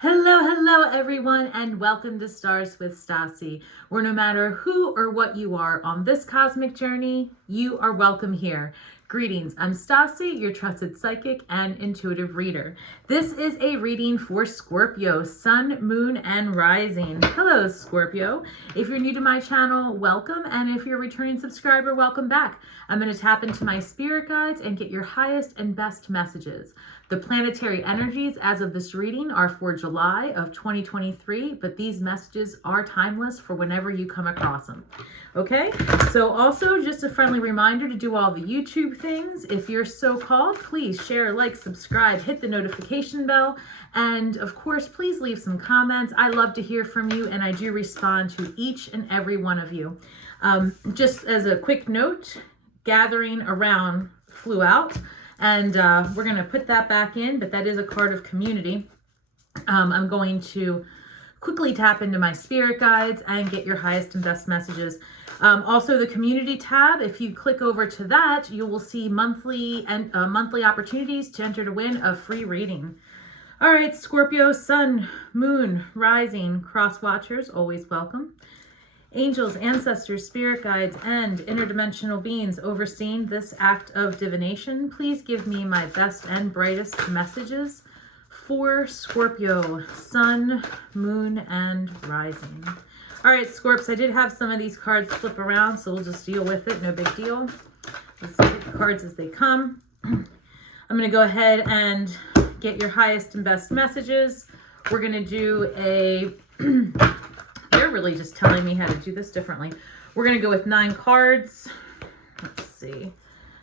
Hello everyone, and welcome to Stars with Stasi, where no matter who or what you are on this cosmic journey, you are welcome here. Greetings, I'm Stasi, your trusted psychic and intuitive reader. This is a reading for Scorpio, Sun, Moon, and Rising. Hello, Scorpio. If you're new to my channel, welcome, and if you're a returning subscriber, welcome back. I'm going to tap into my spirit guides and get your highest and best messages. The planetary energies as of this reading are for July of 2023, but these messages are timeless for whenever you come across them. Okay, so also just a friendly reminder to do all the YouTube things. If you're so called, please share, like, subscribe, hit the notification bell, and of course, please leave some comments. I love to hear from you, and I do respond to each and every one of you. Just as a quick note, Gathering Around flew out. And we're going to put that back in, but that is a card of community. I'm going to quickly tap into my spirit guides and get your highest and best messages. Also, the community tab, if you click over to that, you will see monthly opportunities to enter to win a free reading. All right, Scorpio, Sun, Moon, Rising, Cross Watchers, always welcome. Angels, ancestors, spirit guides, and interdimensional beings overseeing this act of divination, please give me my best and brightest messages for Scorpio, Sun, Moon, and Rising. All right, Scorps, I did have some of these cards flip around, so we'll just deal with it. No big deal. Let's take the cards as they come. I'm going to go ahead and get your highest and best messages. We're going to do a... They're really just telling me how to do this differently. We're going to go with 9 cards. Let's see.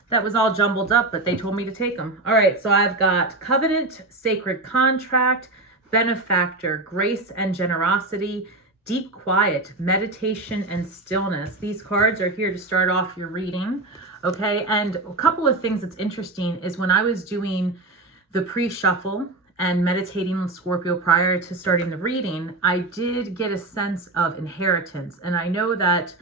That was all jumbled up, but they told me to take them. All right, so I've got Covenant, Sacred Contract, Benefactor, Grace and Generosity, Deep Quiet, Meditation, and Stillness. These cards are here to start off your reading, okay? And a couple of things that's interesting is when I was doing the pre-shuffle and meditating on Scorpio prior to starting the reading, I did get a sense of inheritance. And I know that,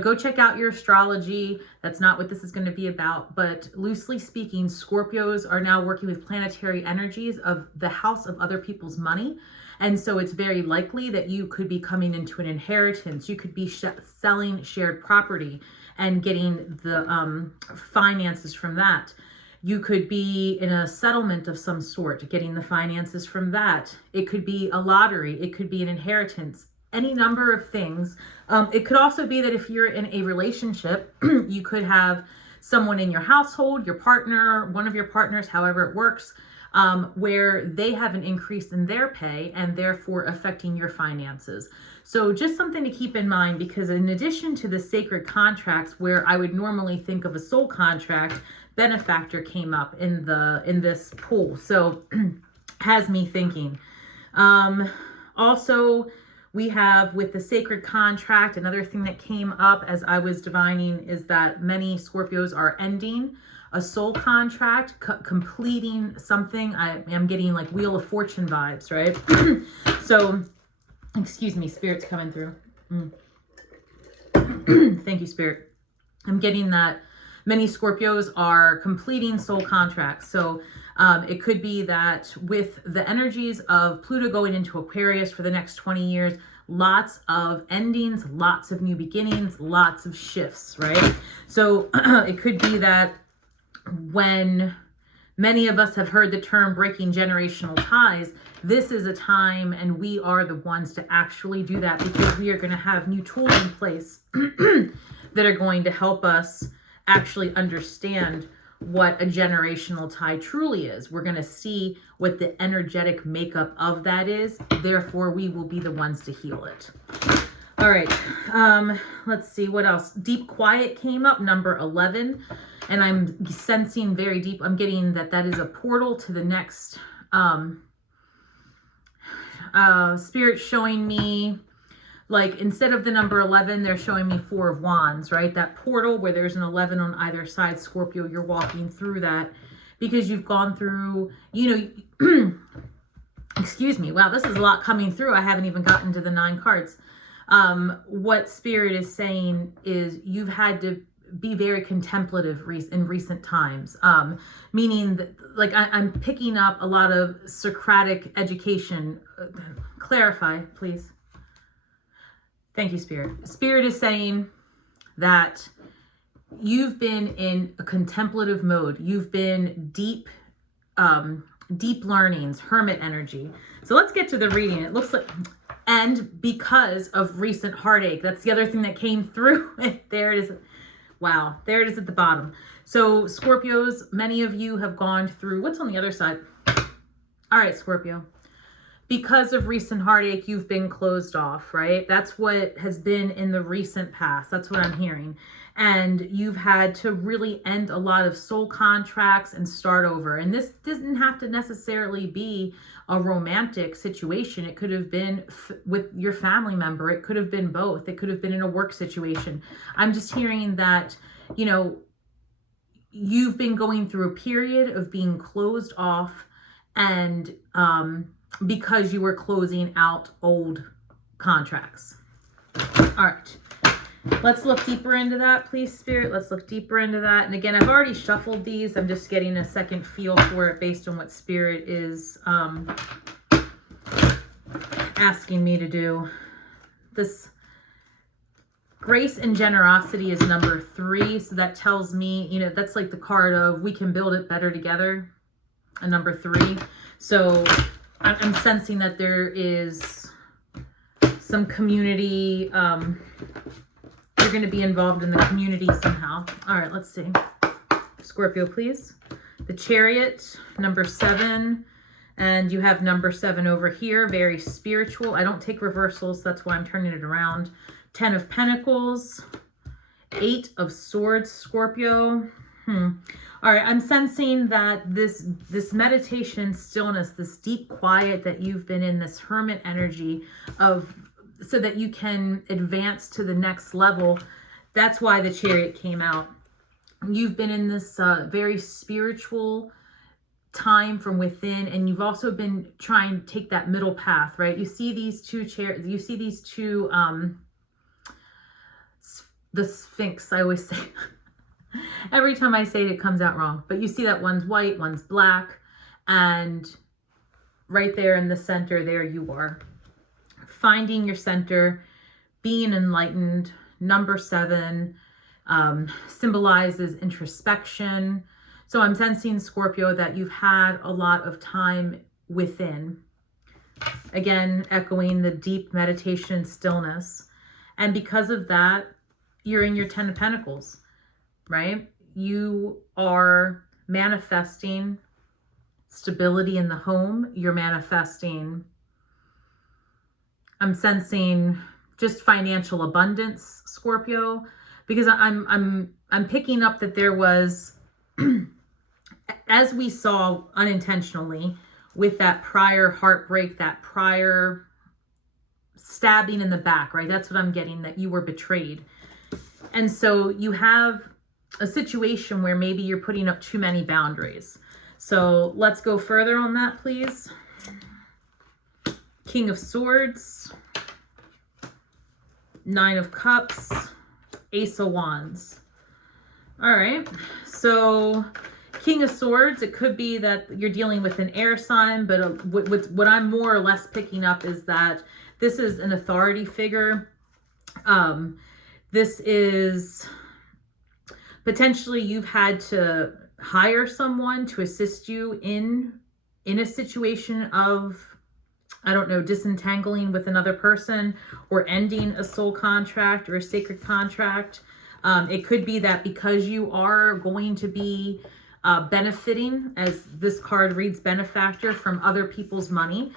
go check out your astrology. That's not what this is going to be about. But loosely speaking, Scorpios are now working with planetary energies of the house of other people's money. And so it's very likely that you could be coming into an inheritance. You could be selling shared property and getting the finances from that. You could be in a settlement of some sort, getting the finances from that. It could be a lottery. It could be an inheritance, any number of things. It could also be that if you're in a relationship, you could have someone in your household, your partner, one of your partners, however it works, where they have an increase in their pay and therefore affecting your finances. So just something to keep in mind, because in addition to the sacred contracts where I would normally think of a soul contract, Benefactor came up in this pool. So has me thinking. Also, we have with the sacred contract, another thing that came up as I was divining is that many Scorpios are ending a soul contract, completing something. I am getting like Wheel of Fortune vibes, right? So, excuse me, Spirit's coming through. Thank you, Spirit. I'm getting that many Scorpios are completing soul contracts. So it could be that with the energies of Pluto going into Aquarius for the next 20 years, lots of endings, lots of new beginnings, lots of shifts, right? So it could be that when many of us have heard the term breaking generational ties, this is a time and we are the ones to actually do that, because we are going to have new tools in place that are going to help us actually understand what a generational tie truly is. We're going to see what the energetic makeup of that is. Therefore, we will be the ones to heal it. All right. Let's see what else. Deep Quiet came up, number 11. And I'm sensing very deep. I'm getting that is a portal to the next. Spirit showing me, like, instead of the number 11, they're showing me 4 of Wands, right? That portal where there's an 11 on either side, Scorpio, you're walking through that because you've gone through, excuse me. Wow, this is a lot coming through. I haven't even gotten to the 9 cards. What Spirit is saying is you've had to be very contemplative in recent times, meaning that, like, I'm picking up a lot of Socratic education. Clarify, please. Thank you, Spirit. Spirit is saying that you've been in a contemplative mode. You've been deep learnings, hermit energy. So let's get to the reading. It looks like, and because of recent heartache, that's the other thing that came through. There it is. Wow, there it is at the bottom. So Scorpios, many of you have gone through, what's on the other side? All right, Scorpio. Because of recent heartache, you've been closed off, right? That's what has been in the recent past. That's what I'm hearing. And you've had to really end a lot of soul contracts and start over. And this doesn't have to necessarily be a romantic situation. It could have been with your family member. It could have been both. It could have been in a work situation. I'm just hearing that, you know, you've been going through a period of being closed off, and because you were closing out old contracts. All right. Let's look deeper into that, please, Spirit. Let's look deeper into that. And again, I've already shuffled these. I'm just getting a second feel for it based on what Spirit is asking me to do. This grace and generosity is number 3. So that tells me, you know, that's like the card of we can build it better together. A number 3. So I'm sensing that there is some community, you're going to be involved in the community somehow. All right, let's see. Scorpio, please. The Chariot, number 7. And you have number 7 over here, very spiritual. I don't take reversals, that's why I'm turning it around. 10 of Pentacles, 8 of Swords, Scorpio. All right, I'm sensing that this meditation stillness, this deep quiet that you've been in, this hermit energy of, so that you can advance to the next level. That's why the Chariot came out. You've been in this very spiritual time from within, and you've also been trying to take that middle path, right? You see these two chairs, you see these two, the Sphinx, I always say. Every time I say it, it comes out wrong. But you see that one's white, one's black, and right there in the center, there you are. Finding your center, being enlightened. Number 7 symbolizes introspection. So I'm sensing, Scorpio, that you've had a lot of time within. Again, echoing the deep meditation stillness. And because of that, you're in your 10 of Pentacles, right? You are manifesting stability in the home. You're manifesting, I'm sensing just financial abundance, Scorpio, because I'm picking up that there was, as we saw unintentionally with that prior heartbreak, that prior stabbing in the back, right? That's what I'm getting, that you were betrayed. And so you have a situation where maybe you're putting up too many boundaries. So let's go further on that, please. King of Swords, 9 of Cups, Ace of Wands. All right, so King of Swords, it could be that you're dealing with an air sign, but what I'm more or less picking up is that this is an authority figure. This is potentially you've had to hire someone to assist you in a situation of, I don't know, disentangling with another person or ending a soul contract or a sacred contract. It could be that because you are going to be benefiting, as this card reads, benefactor from other people's money,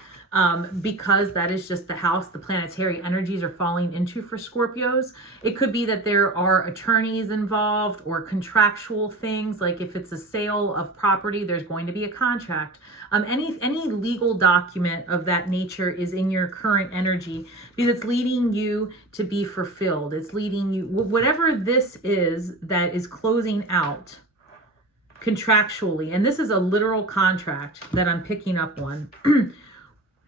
because that is just the house the planetary energies are falling into for Scorpios. It could be that there are attorneys involved or contractual things, like if it's a sale of property, there's going to be a contract. Any legal document of that nature is in your current energy because it's leading you to be fulfilled. It's leading you, whatever this is that is closing out contractually, and this is a literal contract that I'm picking up on.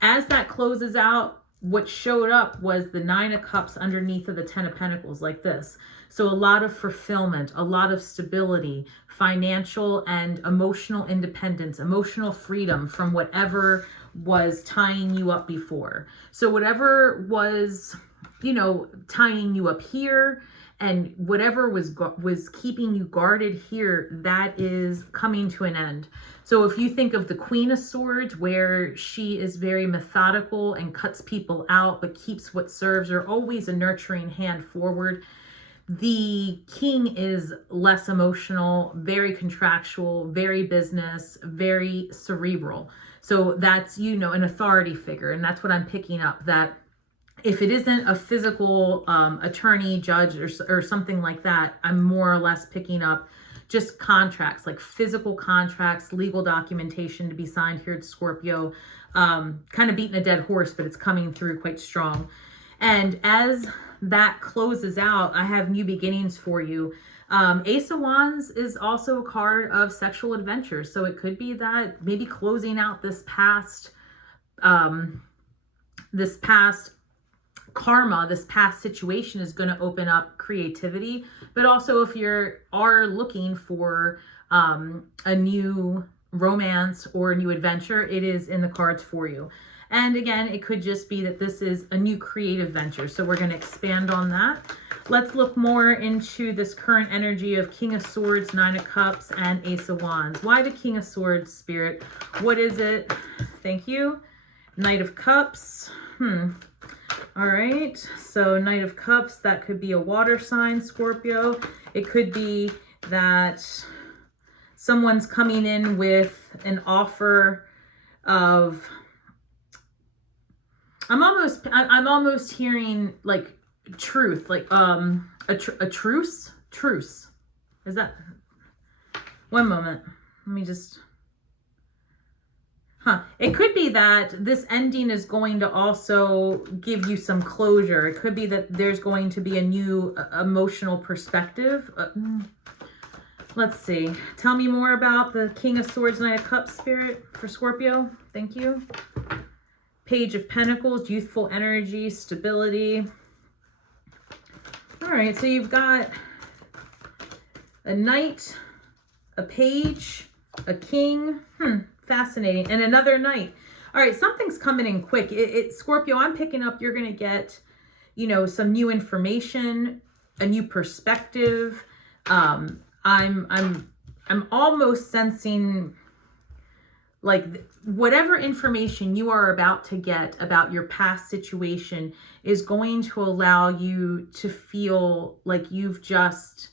As that closes out, what showed up was the 9 of Cups underneath of the 10 of Pentacles, like this. So a lot of fulfillment, a lot of stability, financial and emotional independence, emotional freedom from whatever was tying you up before. So whatever was, you know, tying you up here, and whatever was keeping you guarded here, that is coming to an end. So if you think of the Queen of Swords, where she is very methodical and cuts people out, but keeps what serves her, always a nurturing hand forward. The King is less emotional, very contractual, very business, very cerebral. So that's, you know, an authority figure. And that's what I'm picking up, that if it isn't a physical attorney, judge, or something like that, I'm more or less picking up just contracts, like physical contracts, legal documentation to be signed here at Scorpio. Kind of beating a dead horse, but it's coming through quite strong. And as that closes out, I have new beginnings for you. Ace of Wands is also a card of sexual adventure. So it could be that maybe closing out this past karma, this past situation is going to open up creativity. But also if you are looking for a new romance or a new adventure, it is in the cards for you. And again, it could just be that this is a new creative venture. So we're going to expand on that. Let's look more into this current energy of King of Swords, 9 of Cups, and Ace of Wands. Why the King of Swords, Spirit? What is it? Thank you. Knight of Cups. All right. So Knight of Cups, that could be a water sign, Scorpio. It could be that someone's coming in with an offer of... I'm almost hearing like truth, like a truce. Is that? One moment. Let me just. It could be that this ending is going to also give you some closure. It could be that there's going to be a new emotional perspective. Let's see. Tell me more about the King of Swords, 9 of Cups, Spirit, for Scorpio. Thank you. Page of Pentacles, youthful energy, stability. All right, so you've got a knight, a page, a king. Fascinating. And another knight. All right, something's coming in quick. Scorpio, I'm picking up, you're going to get, you know, some new information, a new perspective. I'm almost sensing like whatever information you are about to get about your past situation is going to allow you to feel like you've just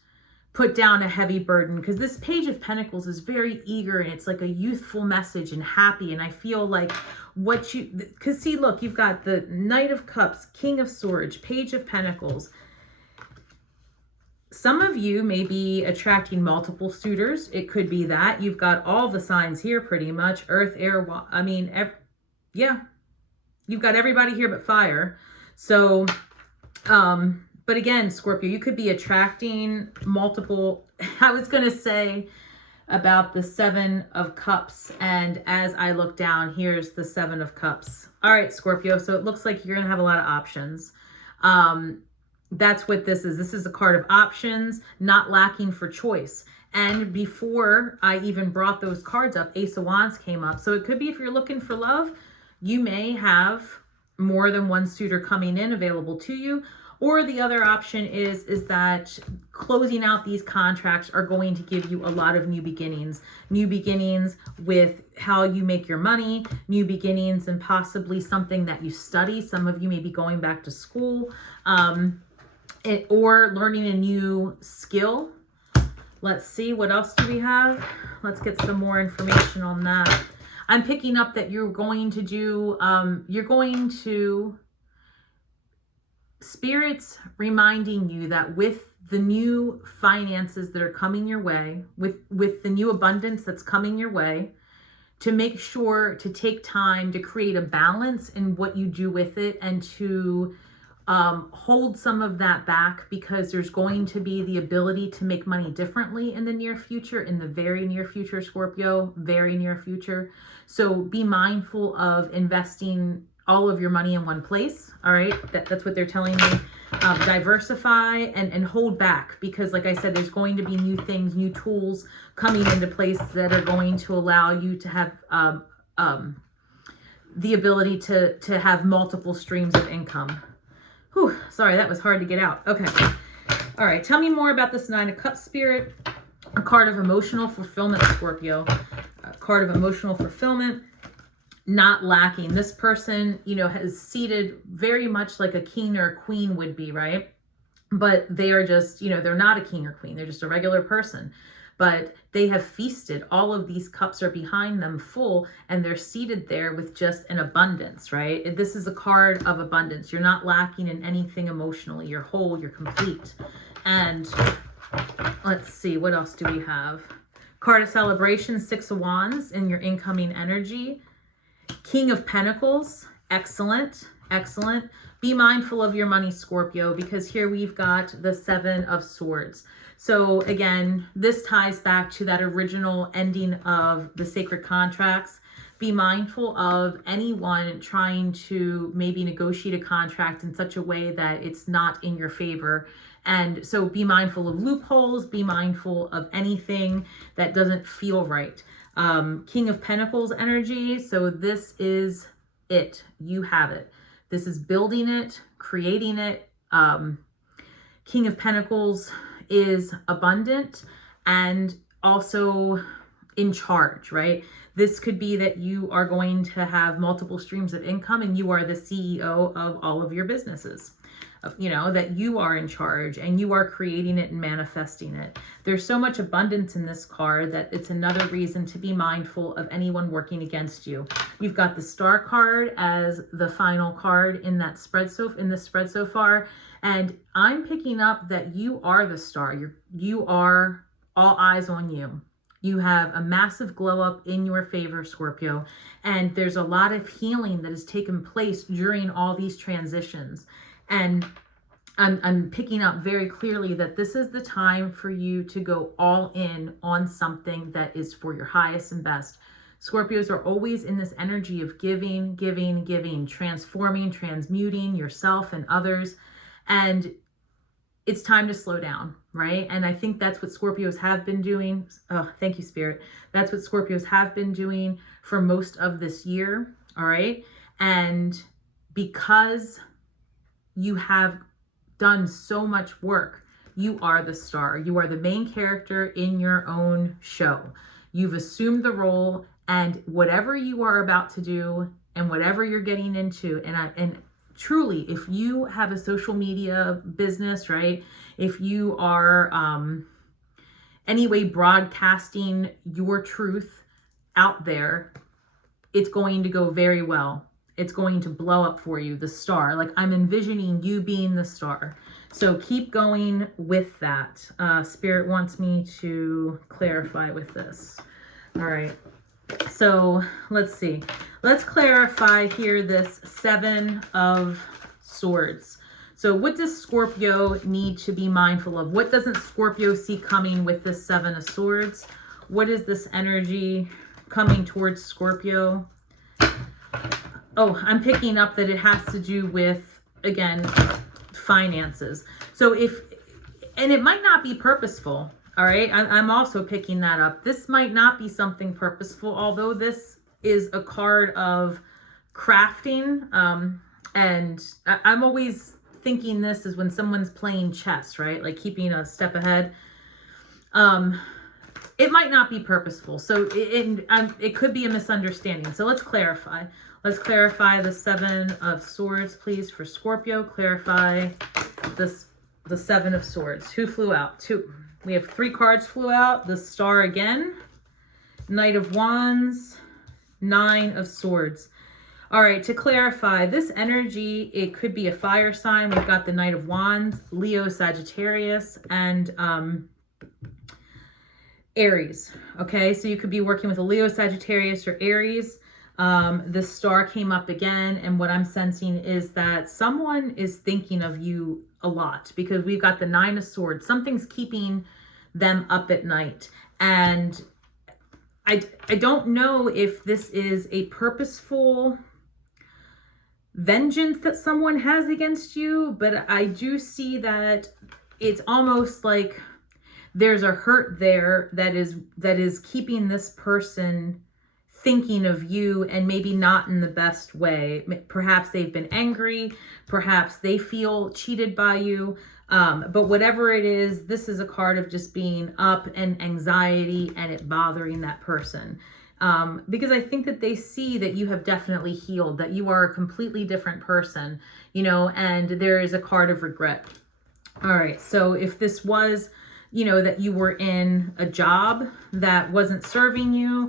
put down a heavy burden, because this Page of Pentacles is very eager and it's like a youthful message and happy. And I feel like because see, look, you've got the Knight of Cups, King of Swords, Page of Pentacles. Some of you may be attracting multiple suitors. It could be that you've got all the signs here pretty much. Earth, air, yeah. You've got everybody here but fire. So, but again, Scorpio, you could be attracting multiple. I was going to say about the 7 of Cups. And as I look down, here's the 7 of Cups. All right, Scorpio. So it looks like you're going to have a lot of options. That's what this is. This is a card of options, not lacking for choice. And before I even brought those cards up, Ace of Wands came up. So it could be if you're looking for love, you may have more than one suitor coming in available to you. Or the other option is that closing out these contracts are going to give you a lot of new beginnings with how you make your money, new beginnings, and possibly something that you study. Some of you may be going back to school, or learning a new skill. Let's see, what else do we have? Let's get some more information on that. I'm picking up that you're going to do, Spirit's reminding you that with the new finances that are coming your way, with the new abundance that's coming your way, to make sure to take time to create a balance in what you do with it, and to hold some of that back, because there's going to be the ability to make money differently in the near future, in the very near future, Scorpio, very near future. So be mindful of investing all of your money in one place. All right, that's what they're telling me. Diversify and hold back, because like I said, there's going to be new things, new tools coming into place that are going to allow you to have the ability to have multiple streams of income. Whew, sorry, that was hard to get out. Okay. All right, tell me more about this Nine of Cups spirit. A card of emotional fulfillment, Scorpio. A card of emotional fulfillment. Not lacking. This person, you know, has seated very much like a king or a queen would be, right? But they are just, you know, they're not a king or queen. They're just a regular person. But they have feasted. All of these cups are behind them full, and they're seated there with just an abundance, right? This is a card of abundance. You're not lacking in anything emotionally. You're whole, you're complete. And let's see, what else do we have? Card of celebration, Six of Wands in your incoming energy. King of Pentacles, excellent, excellent. Be mindful of your money, Scorpio, because here we've got the Seven of Swords. So again, this ties back to that original ending of the sacred contracts. Be mindful of anyone trying to maybe negotiate a contract in such a way that it's not in your favor. And so be mindful of loopholes, be mindful of anything that doesn't feel right. King of Pentacles energy. So this is it. You have it. This is building it, creating it. King of Pentacles is abundant and also in charge, right? This could be that you are going to have multiple streams of income and you are the CEO of all of your businesses. You know, that you are in charge and you are creating it and manifesting it. There's so much abundance in this card that it's another reason to be mindful of anyone working against you. You've got the Star card as the final card in that spread so far, and I'm picking up that you are the star. You are all eyes on you. You have a massive glow up in your favor, Scorpio, and there's a lot of healing that has taken place during all these transitions. And I'm picking up very clearly that this is the time for you to go all in on something that is for your highest and best. Scorpios are always in this energy of giving, giving, giving, transforming, transmuting yourself and others. And it's time to slow down, right? And I think that's what Scorpios have been doing. Oh, thank you, Spirit. That's what Scorpios have been doing for most of this year, all right? And because you have done so much work, you are the star. You are the main character in your own show. You've assumed the role, and whatever you are about to do and whatever you're getting into, and truly, if you have a social media business, right? If you are anyway broadcasting your truth out there, it's going to go very well. It's going to blow up for you, the star. Like, I'm envisioning you being the star. So keep going with that. Spirit wants me to clarify with this. All right. So let's see. Let's clarify here this Seven of Swords. So what does Scorpio need to be mindful of? What doesn't Scorpio see coming with this Seven of Swords? What is this energy coming towards Scorpio? Oh, I'm picking up that it has to do with, again, finances. So and it might not be purposeful, all right? I'm also picking that up. This might not be something purposeful, although this is a card of crafting. And I'm always thinking this is when someone's playing chess, right? Like keeping a step ahead. It might not be purposeful. So it could be a misunderstanding. So let's clarify. Let's clarify the Seven of Swords, please, for Scorpio. Clarify the Seven of Swords. Who flew out? Two. We have 3 cards flew out. The Star again. Knight of Wands. 9 of Swords. All right, to clarify, this energy, it could be a fire sign. We've got the Knight of Wands, Leo, Sagittarius, and Aries. Okay, so you could be working with a Leo, Sagittarius, or Aries. The Star came up again, and what I'm sensing is that someone is thinking of you a lot, because we've got the 9 of Swords. Something's keeping them up at night, and I don't know if this is a purposeful vengeance that someone has against you, but I do see that it's almost like there's a hurt there that is keeping this person thinking of you, and maybe not in the best way. Perhaps they've been angry, perhaps they feel cheated by you, but whatever it is, this is a card of just being up and anxiety and it bothering that person. Because I think that they see that you have definitely healed, that you are a completely different person, you know, and there is a card of regret. All right, so if this was, you know, that you were in a job that wasn't serving you,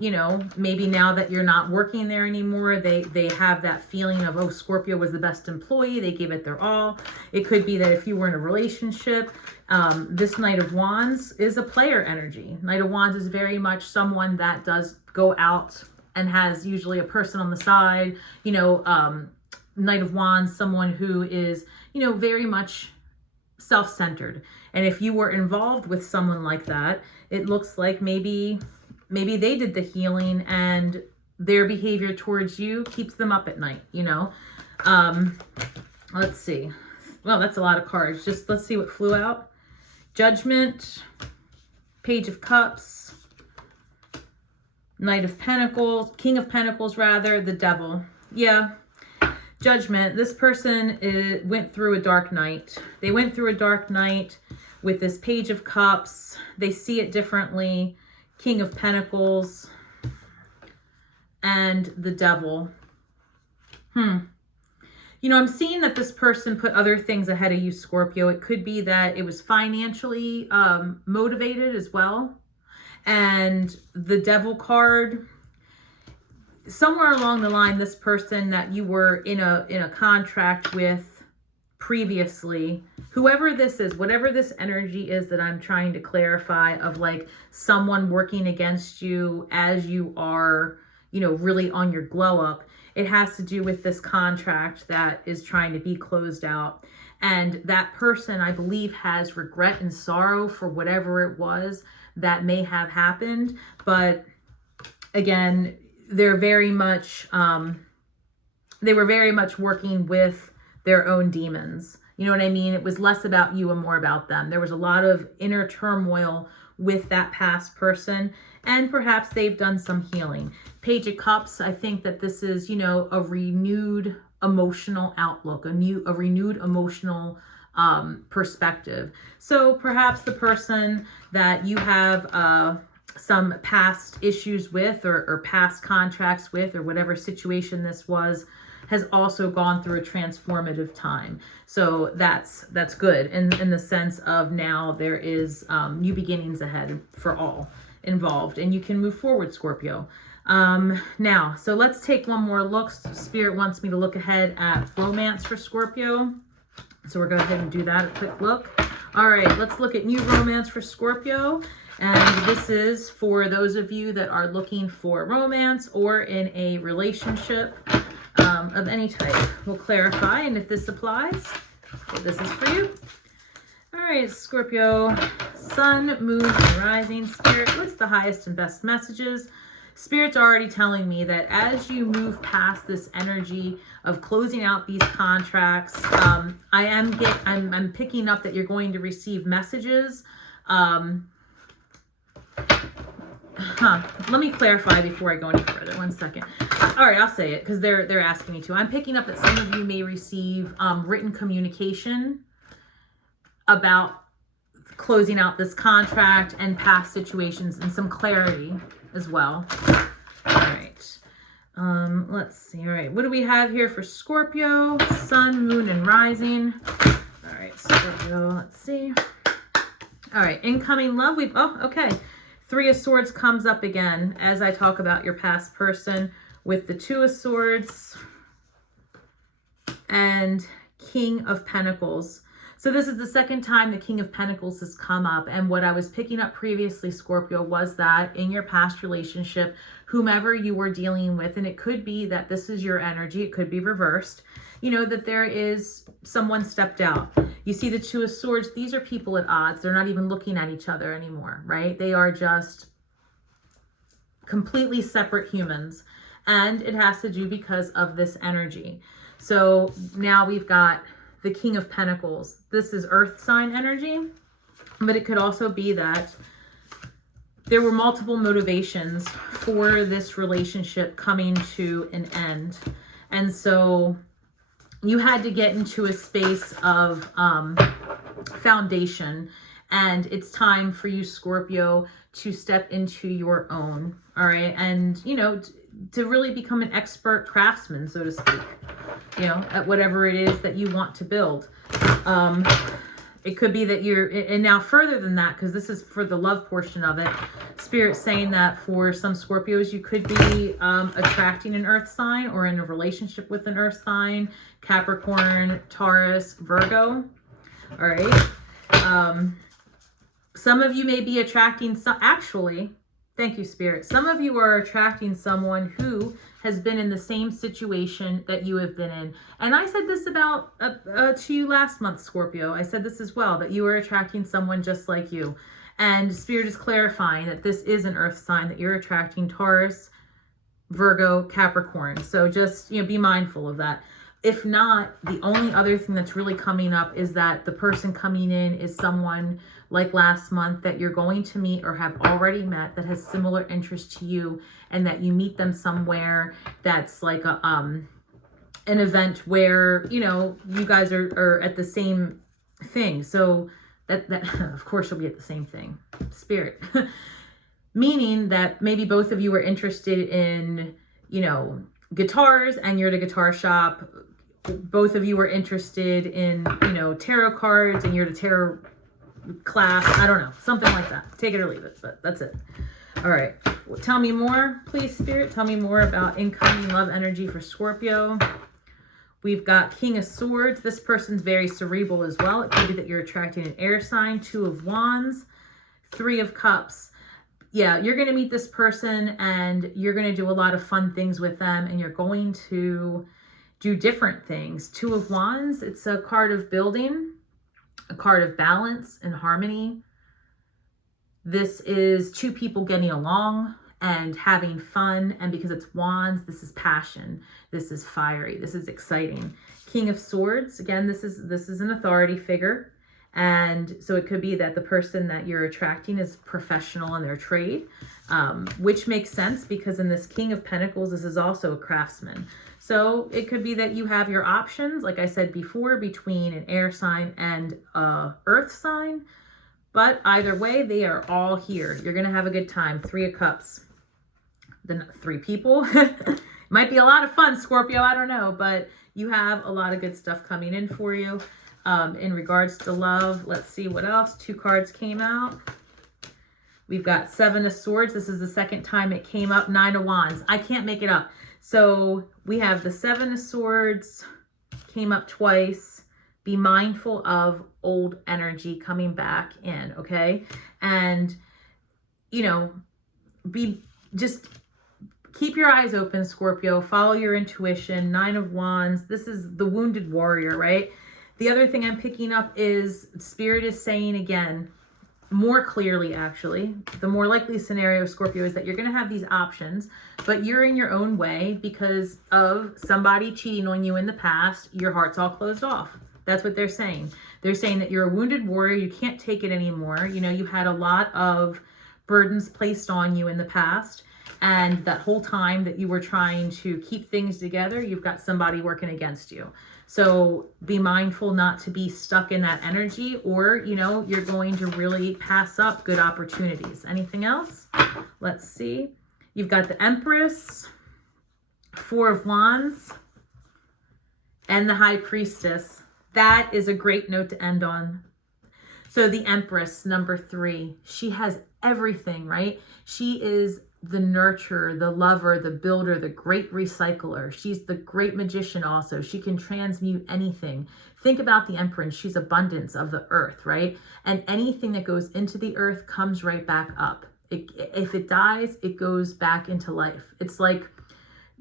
you know, maybe now that you're not working there anymore, they have that feeling of, oh, Scorpio was the best employee, they gave it their all. It could be that if you were in a relationship, this Knight of Wands is a player energy. Knight of Wands is very much someone that does go out and has usually a person on the side, you know. Knight of Wands, someone who is, you know, very much self-centered. And if you were involved with someone like that, it looks like maybe they did the healing and their behavior towards you keeps them up at night, you know. Let's see. Well, that's a lot of cards. Just let's see what flew out. Judgment, Page of Cups, Knight of Pentacles, King of Pentacles rather, the Devil. Yeah. Judgment. This person went through a dark night. They went through a dark night with this Page of Cups. They see it differently. King of Pentacles and the Devil. You know, I'm seeing that this person put other things ahead of you, Scorpio. It could be that it was financially motivated as well. And the Devil card, somewhere along the line, this person that you were in a contract with previously, whoever this is, whatever this energy is that I'm trying to clarify, of like someone working against you as you are, you know, really on your glow up, it has to do with this contract that is trying to be closed out. And that person, I believe, has regret and sorrow for whatever it was that may have happened. But again, they're very much, they were very much working with their own demons. You know what I mean? It was less about you and more about them. There was a lot of inner turmoil with that past person, and perhaps they've done some healing. Page of Cups, I think that this is, you know, a renewed emotional outlook, a renewed emotional perspective. So perhaps the person that you have some past issues with, or past contracts with, or whatever situation this was, has also gone through a transformative time. So that's good in the sense of now there is new beginnings ahead for all involved, and you can move forward, Scorpio. Now, so let's take one more look. Spirit wants me to look ahead at romance for Scorpio. So we're going to go ahead and do that, a quick look. All right, let's look at new romance for Scorpio. And this is for those of you that are looking for romance or in a relationship of any type. We'll clarify, and if this applies, this is for you. All right, Scorpio, Sun, Moon, and Rising. Spirit, what's the highest and best messages? Spirit's already telling me that as you move past this energy of closing out these contracts, I'm picking up that you're going to receive messages. Let me clarify before I go any further. One second. All right, I'll say it because they're asking me to. I'm picking up that some of you may receive written communication about closing out this contract and past situations, and some clarity as well. All right. Let's see. All right. What do we have here for Scorpio? Sun, Moon, and Rising. All right, Scorpio. Let's see. All right. Incoming love. Okay. Three of Swords comes up again as I talk about your past person, with the Two of Swords and King of Pentacles. So this is the second time the King of Pentacles has come up. And what I was picking up previously, Scorpio, was that in your past relationship, whomever you were dealing with, and it could be that this is your energy, it could be reversed, you know, that there is someone stepped out. You see the Two of Swords, these are people at odds. They're not even looking at each other anymore, right? They are just completely separate humans. And it has to do because of this energy. So now we've got the King of Pentacles. This is earth sign energy, but it could also be that there were multiple motivations for this relationship coming to an end. And so you had to get into a space of foundation, and it's time for you, Scorpio, to step into your own, all right? And, you know, to really become an expert craftsman, so to speak, you know, at whatever it is that you want to build. It could be that you're, and now further than that, because this is for the love portion of it, Spirit's saying that for some Scorpios, you could be attracting an earth sign or in a relationship with an earth sign, Capricorn, Taurus, Virgo. All right. Some of you may be attracting, actually, thank you, Spirit. Some of you are attracting someone who has been in the same situation that you have been in. And I said this about to you last month, Scorpio. I said this as well, that you are attracting someone just like you. And Spirit is clarifying that this is an earth sign, that you're attracting Taurus, Virgo, Capricorn. So just, you know, be mindful of that. If not, the only other thing that's really coming up is that the person coming in is someone like last month that you're going to meet or have already met that has similar interests to you, and that you meet them somewhere that's like a an event where, you know, you guys are at the same thing. So that of course you'll be at the same thing, Spirit. Meaning that maybe both of you are interested in, you know, guitars and you're at a guitar shop. Both of you are interested in, you know, tarot cards and you're at a tarot class. I don't know, something like that. Take it or leave it, but that's it. All right. Well, tell me more, please, Spirit. Tell me more about incoming love energy for Scorpio. We've got King of Swords. This person's very cerebral as well. It could be that you're attracting an air sign. 2 of Wands, 3 of Cups. Yeah, you're going to meet this person and you're going to do a lot of fun things with them, and you're going to do different things. 2 of Wands, it's a card of building, a card of balance and harmony. This is 2 people getting along and having fun. And because it's Wands, this is passion. This is fiery. This is exciting. King of Swords, again, this is an authority figure. And so it could be that the person that you're attracting is professional in their trade, which makes sense because in this King of Pentacles, this is also a craftsman. So it could be that you have your options, like I said before, between an air sign and a earth sign. But either way, they are all here. You're going to have a good time. 3 of Cups. The 3 people. Might be a lot of fun, Scorpio. I don't know. But you have a lot of good stuff coming in for you. In regards to love, let's see what else. 2 cards came out. We've got 7 of Swords. This is the second time it came up. 9 of Wands. I can't make it up. So we have the 7 of Swords came up twice. Be mindful of old energy coming back in, okay? And, you know, just keep your eyes open, Scorpio. Follow your intuition. 9 of Wands. This is the wounded warrior, right? The other thing I'm picking up is Spirit is saying again, more clearly actually, the more likely scenario, Scorpio, is that you're going to have these options, but you're in your own way because of somebody cheating on you in the past. Your heart's all closed off. That's what they're saying. They're saying that you're a wounded warrior. You can't take it anymore. You know, you had a lot of burdens placed on you in the past. And that whole time that you were trying to keep things together, you've got somebody working against you. So be mindful not to be stuck in that energy, or, you know, you're going to really pass up good opportunities. Anything else? Let's see. You've got the Empress, 4 of Wands, and the High Priestess. That is a great note to end on. So the Empress, number 3, she has everything, right? She is the nurturer, the lover, the builder, the great recycler. She's the great magician also. She can transmute anything. Think about the Empress. She's abundance of the earth, right? And anything that goes into the earth comes right back up. If it dies, it goes back into life. It's like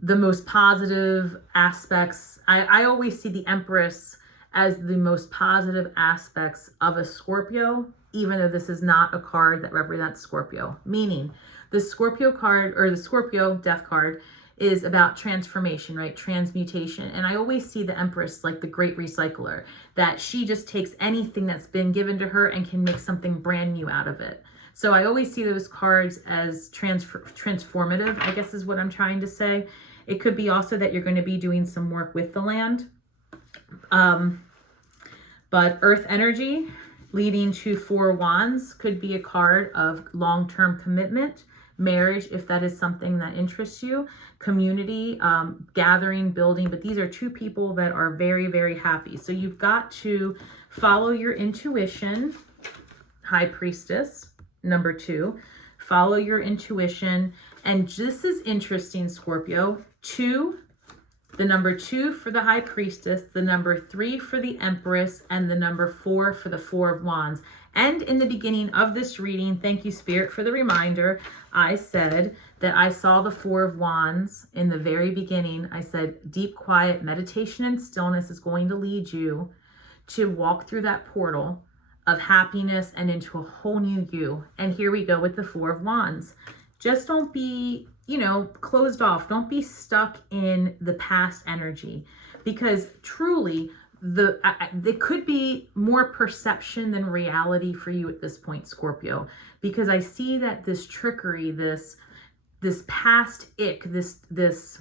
the most positive aspects. I always see the Empress as the most positive aspects of a Scorpio, even though this is not a card that represents Scorpio. Meaning, the Scorpio card, or the Scorpio death card, is about transformation, right? Transmutation. And I always see the Empress like the great recycler, that she just takes anything that's been given to her and can make something brand new out of it. So I always see those cards as transformative, I guess is what I'm trying to say. It could be also that you're going to be doing some work with the land. But Earth energy leading to 4 Wands could be a card of long-term commitment, marriage, if that is something that interests you, community, gathering, building. But these are 2 people that are very, very happy. So you've got to follow your intuition, High Priestess, number 2. Follow your intuition. And this is interesting, Scorpio. 2, the number 2 for the High Priestess, the number 3 for the Empress, and the number 4 for the 4 of Wands. And in the beginning of this reading, thank you, Spirit, for the reminder, I said that I saw the 4 of Wands in the very beginning. I said deep, quiet meditation and stillness is going to lead you to walk through that portal of happiness and into a whole new you. And here we go with the 4 of Wands. Just don't be, closed off. Don't be stuck in the past energy, because truly there could be more perception than reality for you at this point, Scorpio, because I see that this trickery, this past ick, this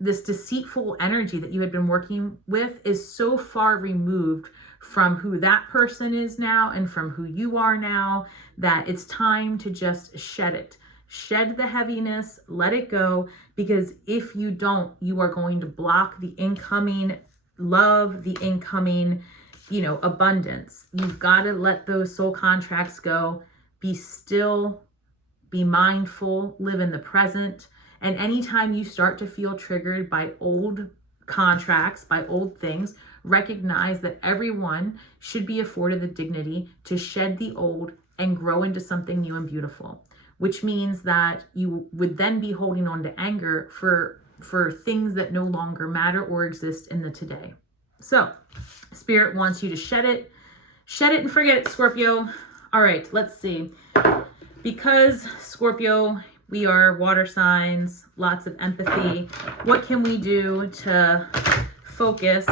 deceitful energy that you had been working with is so far removed from who that person is now and from who you are now, that it's time to just shed it. Shed the heaviness, let it go, because if you don't, you are going to block the incoming love, the incoming, abundance. You've got to let those soul contracts go. Be still, be mindful, live in the present. And anytime you start to feel triggered by old contracts, by old things, recognize that everyone should be afforded the dignity to shed the old and grow into something new and beautiful, which means that you would then be holding on to anger for things that no longer matter or exist in the today. So Spirit wants you to shed it and forget it, Scorpio. All right, let's see. Because Scorpio, we are water signs, lots of empathy. What can we do to focus?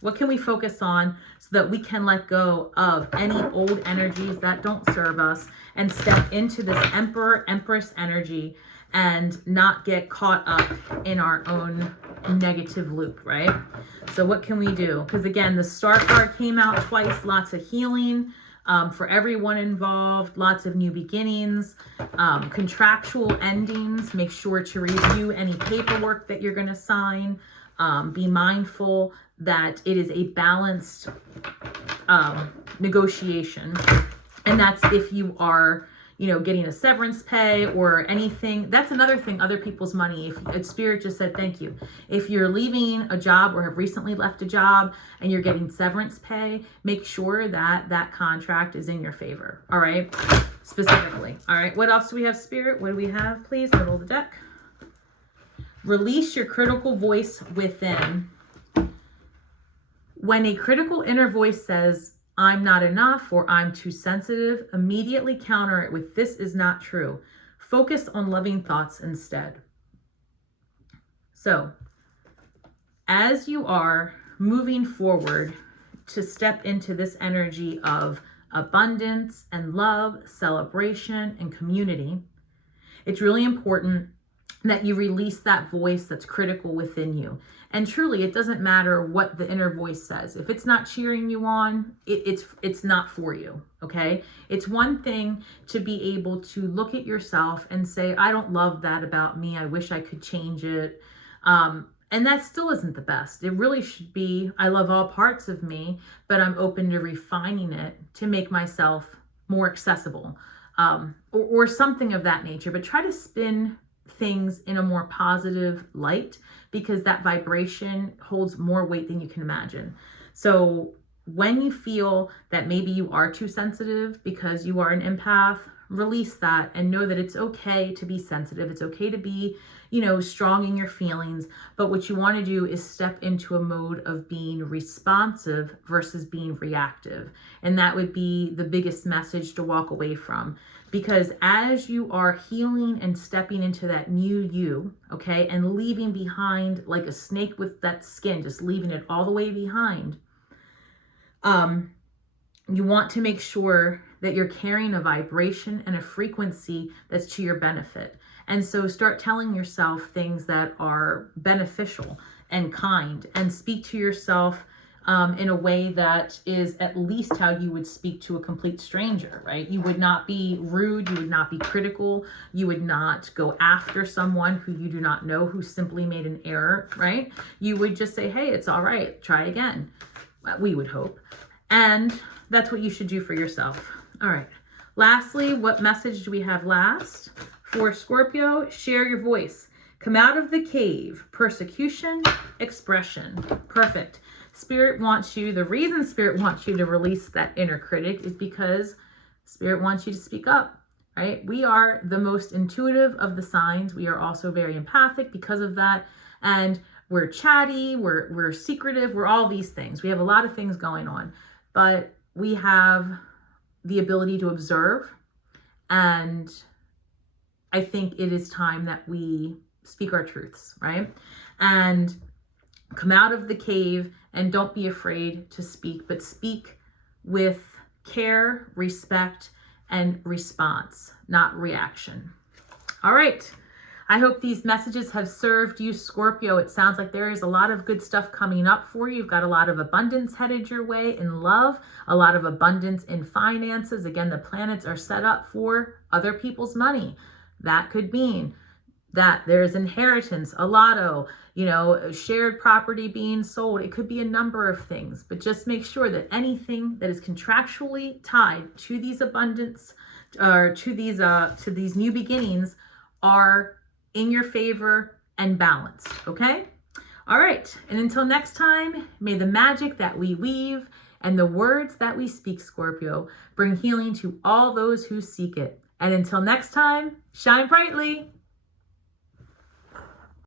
What can we focus on so that we can let go of any old energies that don't serve us and step into this Emperor, Empress energy and not get caught up in our own negative loop, right? So what can we do? Because again, the Star card came out twice, lots of healing for everyone involved, lots of new beginnings, contractual endings. Make sure to review any paperwork that you're going to sign. Be mindful that it is a balanced negotiation. And that's if you are, getting a severance pay or anything. That's another thing, other people's money. If Spirit just said, thank you. If you're leaving a job or have recently left a job and you're getting severance pay, make sure that that contract is in your favor. All right. Specifically. All right. What else do we have, Spirit? What do we have, please? Middle of the deck. Release your critical voice within. When a critical inner voice says, I'm not enough or I'm too sensitive, immediately counter it with, this is not true. Focus on loving thoughts instead. So, as you are moving forward to step into this energy of abundance and love, celebration, and community, it's really important that you release that voice that's critical within you. And truly, it doesn't matter what the inner voice says. If it's not cheering you on, it's not for you, okay? It's one thing to be able to look at yourself and say, I don't love that about me. I wish I could change it. And that still isn't the best. It really should be, I love all parts of me, but I'm open to refining it to make myself more accessible, or something of that nature. But try to spin things in a more positive light, because that vibration holds more weight than you can imagine. So when you feel that maybe you are too sensitive because you are an empath, release that and know that it's okay to be sensitive. It's okay to be, strong in your feelings. But what you want to do is step into a mode of being responsive versus being reactive. And that would be the biggest message to walk away from. Because as you are healing and stepping into that new you, okay, and leaving behind like a snake with that skin, just leaving it all the way behind, you want to make sure that you're carrying a vibration and a frequency that's to your benefit. And so start telling yourself things that are beneficial and kind, and speak to yourself in a way that is at least how you would speak to a complete stranger, right? You would not be rude. You would not be critical. You would not go after someone who you do not know, who simply made an error, right? You would just say, hey, it's all right. Try again. We would hope. And that's what you should do for yourself. All right. Lastly, what message do we have last? For Scorpio, share your voice. Come out of the cave. Persecution, expression. Perfect. Spirit wants you, the reason Spirit wants you to release that inner critic is because Spirit wants you to speak up, right? We are the most intuitive of the signs. We are also very empathic because of that. And we're chatty, we're secretive, we're all these things. We have a lot of things going on, but we have the ability to observe. And I think it is time that we speak our truths, right? And come out of the cave and don't be afraid to speak, but speak with care, respect, and response, not reaction. All right. I hope these messages have served you, Scorpio. It sounds like there is a lot of good stuff coming up for you. You've got a lot of abundance headed your way in love, a lot of abundance in finances. Again, the planets are set up for other people's money. That could mean that there's inheritance, a lotto, shared property being sold. It could be a number of things, but just make sure that anything that is contractually tied to these abundance or to these new beginnings are in your favor and balanced. Okay. All right. And until next time, may the magic that we weave and the words that we speak, Scorpio, bring healing to all those who seek it. And until next time, shine brightly.